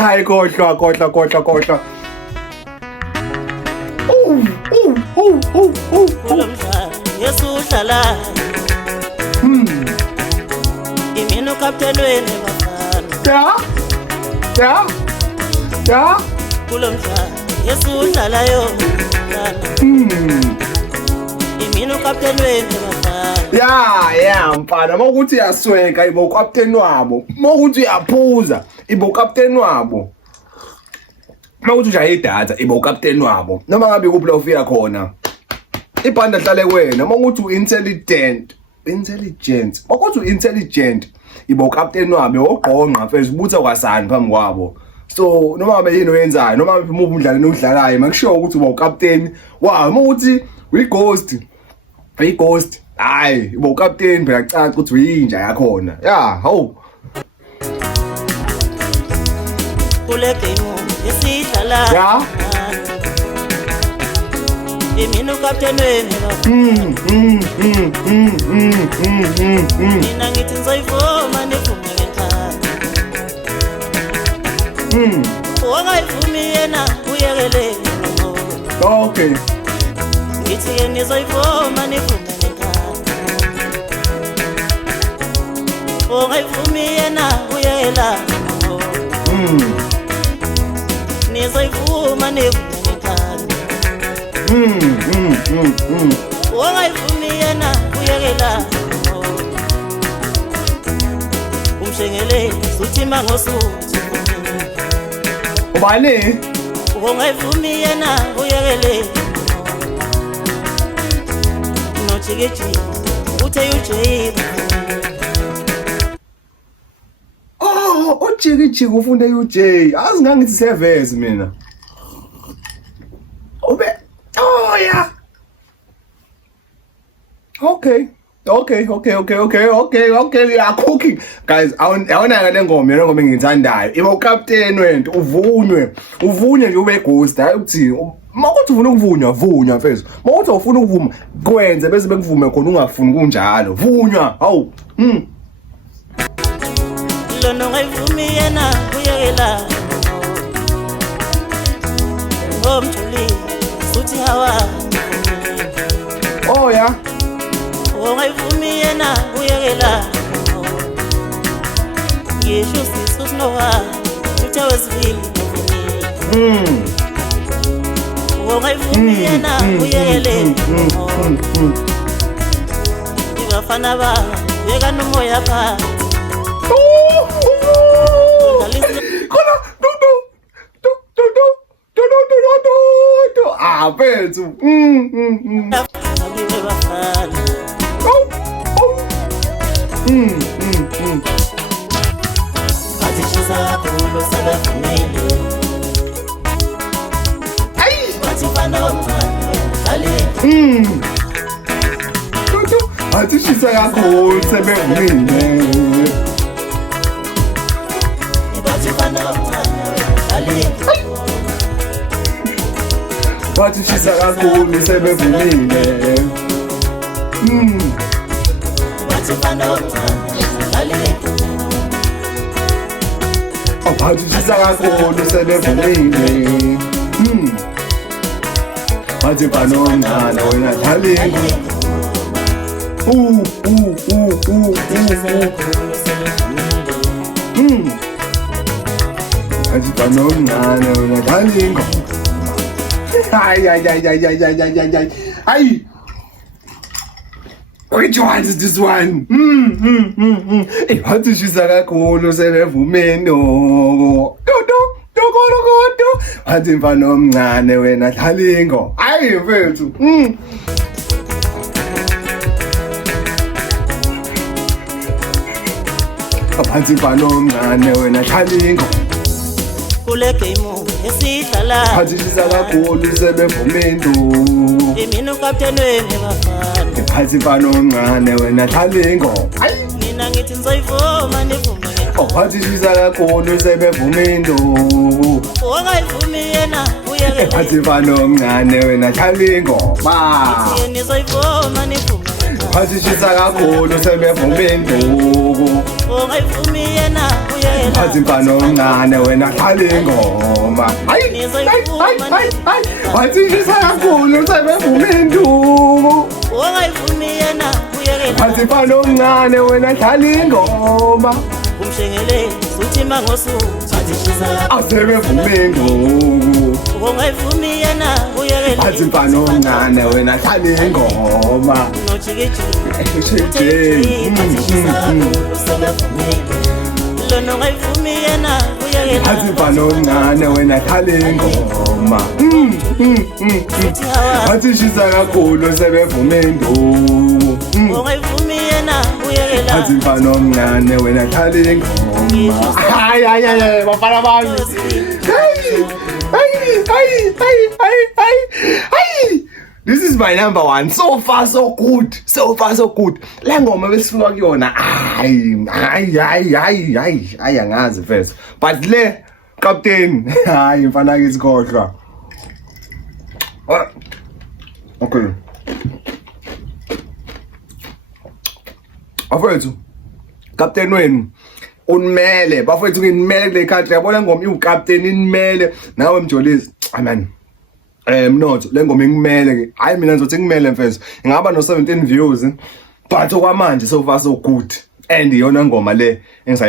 Hayi khohlwa. Kulomdlalo yesudlala imino kapteni wene bafana kulomdlalo yesudlalayo imino kapteni wene bafana ya mfana mawukuthi uyasweka ibo kapteni wabo mawukuthi uyaphuza ibo kapteni wabo mawukuthi ujaye idatha ibo kapteni wabo noma ngabe kuphi la ufika khona ibhanda hlale kuwena mawukuthi uintelligent mawukuthi uintelligent ibo kapteni wabo ogqonqa mfethu ubutha kwasani phambi kwabo so noma ngabe yini oyenzayo noma ngabe umuphi umdlalo odlalayo makushiwo ukuthi uba ukapteni wow mawukuthi uyighost hayi ibo kapteni phela caca ukuthi uyinja yakhona hawu kule game yesidlala imino kapteni wene mina ngithi ngizoyivuma nivume ngekhaya ongayivumi yena uyekele okay ngithi nizoyivuma nivume ngekhaya ongayivumi yena uyekela nizoyivuma nivume ngekhaya ongayivumi yena uyekela umshengeleli suthi mangosuthi ubani ongayivumi yena uyekele nochikechi uthe uJay ujikijiki ufunda uJ azi ngangithi seveze mina ube ya okay we are cooking guys awona ngale ngoma yena ngoma engithandayo iba ukapteni wento uvunywe nje ube ghost hayi ukuthi makuthi ufuna ukuvunywa mfethu makuthi ufuna ukuvuma kwenze bese bekuvume khona ungafuni kunjalo vunywa hawu lona ongayivumi yena uyekela ngomthuli suthi hawa ya ongayivumi yena uyekela ngisho sisu nowa uthe wesivili ongayivumi yena uyekele ibafana ba yeka nomoya phansi Bethu athishisa kakhulu sebevumile athishisa kakhulu sebevumile athishisa kakhulu sebevumile athi banomncane wena thalingo athi banomncane wena thalingo ay which one is this one athishisa kakhulu sebevumile athi mfana omncane wena thalingo hayi mfethu aphansi mfana omncane wena thalingo kule game yesidlala athishisa kakhulu sebevumile imino kapteni wene bafana aphansi mfana omncane wena thalingo mina ngithi ngizoyivuma nivume athishisa kakhulu sebevumile ongayivumi yena uyekela athi mfana omncane wena thalingo ngithi nizoyivuma nivume athishisa kakhulu sebevumile ongayivumi yena uyekela Phathi mfana omncane wena dlala ingoma. Hayi. Wathi ngisa kakhulu sebevuma induku. ongayivumi yena uyekela Phathi mfana omncane wena dlala ingoma. umshengeleli uthi mangosuku azishisa Asebevuma induku. ongayivumi yena uyekela Phathi mfana omncane wena dlala ingoma. nochikejile lona ongayivumi yena uyekela Phathi mfana omncane wena dlala ingoma. uthi hawa Phathi shisa kakhulu sebevuma induku. ongayivumi yena uyekela Phathi mfana omncane wena dlala ingoma. Hayi bafana bami. Hey. This is my number one. So far so good. So far so good. La ngoma besifuna kuyona. Hayi angazi first. But le captain, hayi mfana ngisikhohlwa. Okay. Afethu. Captain wenu unimele bafethu nginimele kule country yabona ngoma iucaptain inimele nawe Mjolisi amen mnotho le ngoma ingimele ke hayi mina ngizothi ngimele mfethu ngaba no 17 views but okwamanje so far so good and iyona ngoma le engisayi